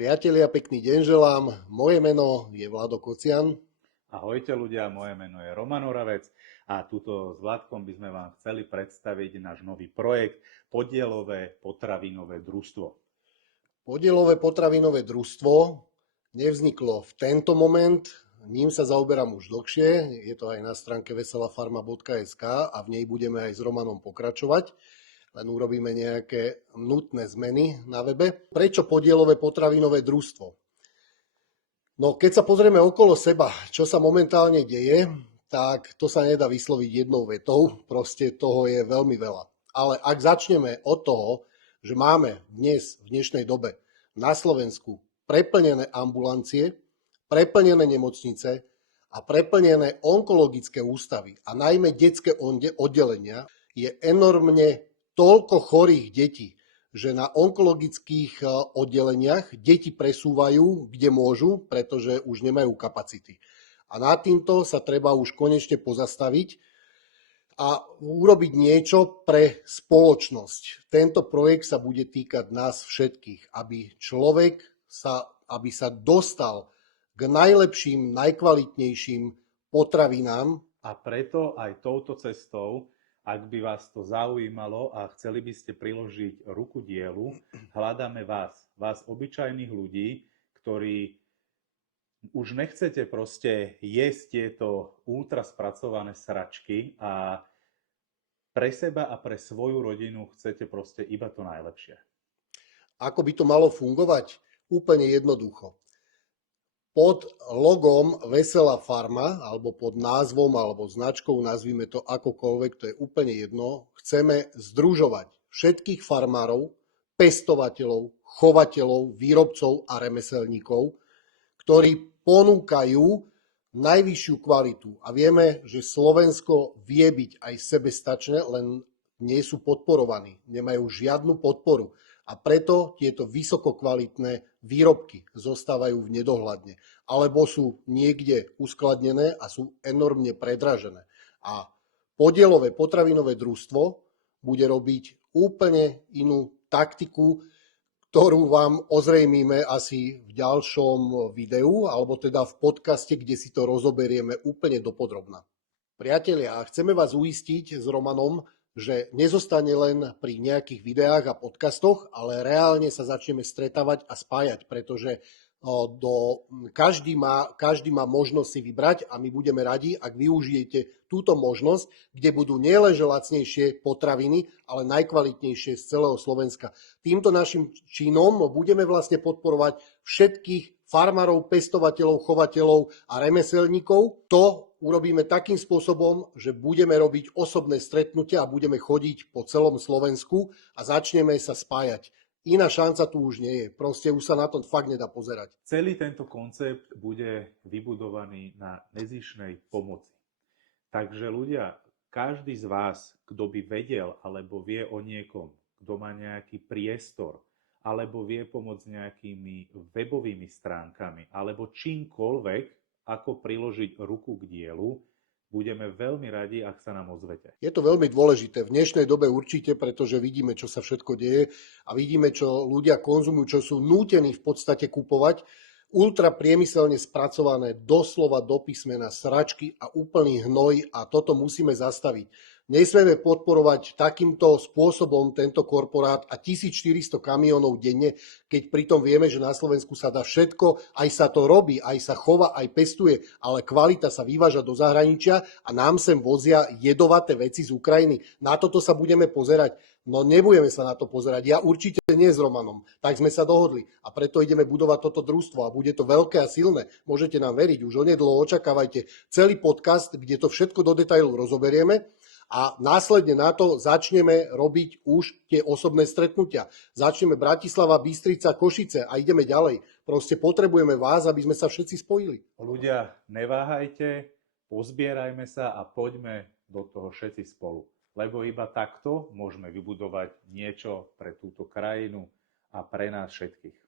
Priatelia, pekný deň želám. Moje meno je Vlado Kocian. Ahojte ľudia, moje meno je Roman Oravec a tuto s Vladkom by sme vám chceli predstaviť náš nový projekt Podielové potravinové družstvo. Podielové potravinové družstvo nevzniklo v tento moment, ním sa zaoberám už dlhšie, je to aj na stránke veselafarma.sk a v nej budeme aj s Romanom pokračovať, len urobíme nejaké nutné zmeny na webe. Prečo podielové potravinové družstvo? No, keď sa pozrieme okolo seba, čo sa momentálne deje, tak to sa nedá vysloviť jednou vetou, proste toho je veľmi veľa. Ale ak začneme od toho, že máme dnes, v dnešnej dobe na Slovensku preplnené ambulancie, preplnené nemocnice a preplnené onkologické ústavy a najmä detské oddelenia, je enormne toľko chorých detí, že na onkologických oddeleniach deti presúvajú, kde môžu, pretože už nemajú kapacity. A nad týmto sa treba už konečne pozastaviť a urobiť niečo pre spoločnosť. Tento projekt sa bude týkať nás všetkých, aby sa dostal k najlepším, najkvalitnejším potravinám. A preto aj touto cestou, ak by vás to zaujímalo a chceli by ste priložiť ruku dielu, hľadáme vás obyčajných ľudí, ktorí už nechcete proste jesť tieto ultra spracované sračky a pre seba a pre svoju rodinu chcete proste iba to najlepšie. Ako by to malo fungovať? Úplne jednoducho. Pod logom Veselá farma, alebo pod názvom, alebo značkou, nazvime to akokoľvek, to je úplne jedno, chceme združovať všetkých farmárov, pestovateľov, chovateľov, výrobcov a remeselníkov, ktorí ponúkajú najvyššiu kvalitu. A vieme, že Slovensko vie byť aj sebestačné, len nie sú podporovaní, nemajú žiadnu podporu. A preto tieto vysokokvalitné výrobky zostávajú v nedohľadne. Alebo sú niekde uskladnené a sú enormne predražené. A podielové potravinové družstvo bude robiť úplne inú taktiku, ktorú vám ozrejmíme asi v ďalšom videu, alebo teda v podcaste, kde si to rozoberieme úplne dopodrobna. Priatelia, chceme vás uistiť s Romanom, že nezostane len pri nejakých videách a podcastoch, ale reálne sa začneme stretávať a spájať, pretože každý má možnosť si vybrať a my budeme radi, ak využijete túto možnosť, kde budú nielenže lacnejšie potraviny, ale najkvalitnejšie z celého Slovenska. Týmto našim činom budeme vlastne podporovať všetkých farmárov, pestovateľov, chovateľov a remeselníkov. To urobíme takým spôsobom, že budeme robiť osobné stretnutia a budeme chodiť po celom Slovensku a začneme sa spájať. Iná šanca tu už nie je. Proste už sa na to fakt nedá pozerať. Celý tento koncept bude vybudovaný na nezištnej pomoci. Takže ľudia, každý z vás, kto by vedel alebo vie o niekom, kto má nejaký priestor, alebo vie pomôcť nejakými webovými stránkami, alebo čímkoľvek, ako priložiť ruku k dielu, budeme veľmi radi, ak sa nám ozvete. Je to veľmi dôležité v dnešnej dobe určite, pretože vidíme, čo sa všetko deje a vidíme, čo ľudia konzumujú, čo sú nútení v podstate kupovať ultra priemyselne spracované doslova do písmena sračky a úplný hnoj a toto musíme zastaviť. Nesmieme podporovať takýmto spôsobom tento korporát a 1400 kamionov denne, keď pritom vieme, že na Slovensku sa dá všetko, aj sa to robí, aj sa chová, aj pestuje, ale kvalita sa vyváža do zahraničia a nám sem vozia jedovaté veci z Ukrajiny. Na toto sa budeme pozerať. No nebudeme sa na to pozerať. Ja určite nie s Romanom. Tak sme sa dohodli. A preto ideme budovať toto družstvo a bude to veľké a silné. Môžete nám veriť. Už onedlho očakávajte celý podcast, kde to všetko do detailu rozoberieme. A následne na to začneme robiť už tie osobné stretnutia. Začneme Bratislava, Bystrica, Košice a ideme ďalej. Proste potrebujeme vás, aby sme sa všetci spojili. Ľudia, neváhajte, pozbierajme sa a poďme do toho všetci spolu. Lebo iba takto môžeme vybudovať niečo pre túto krajinu a pre nás všetkých.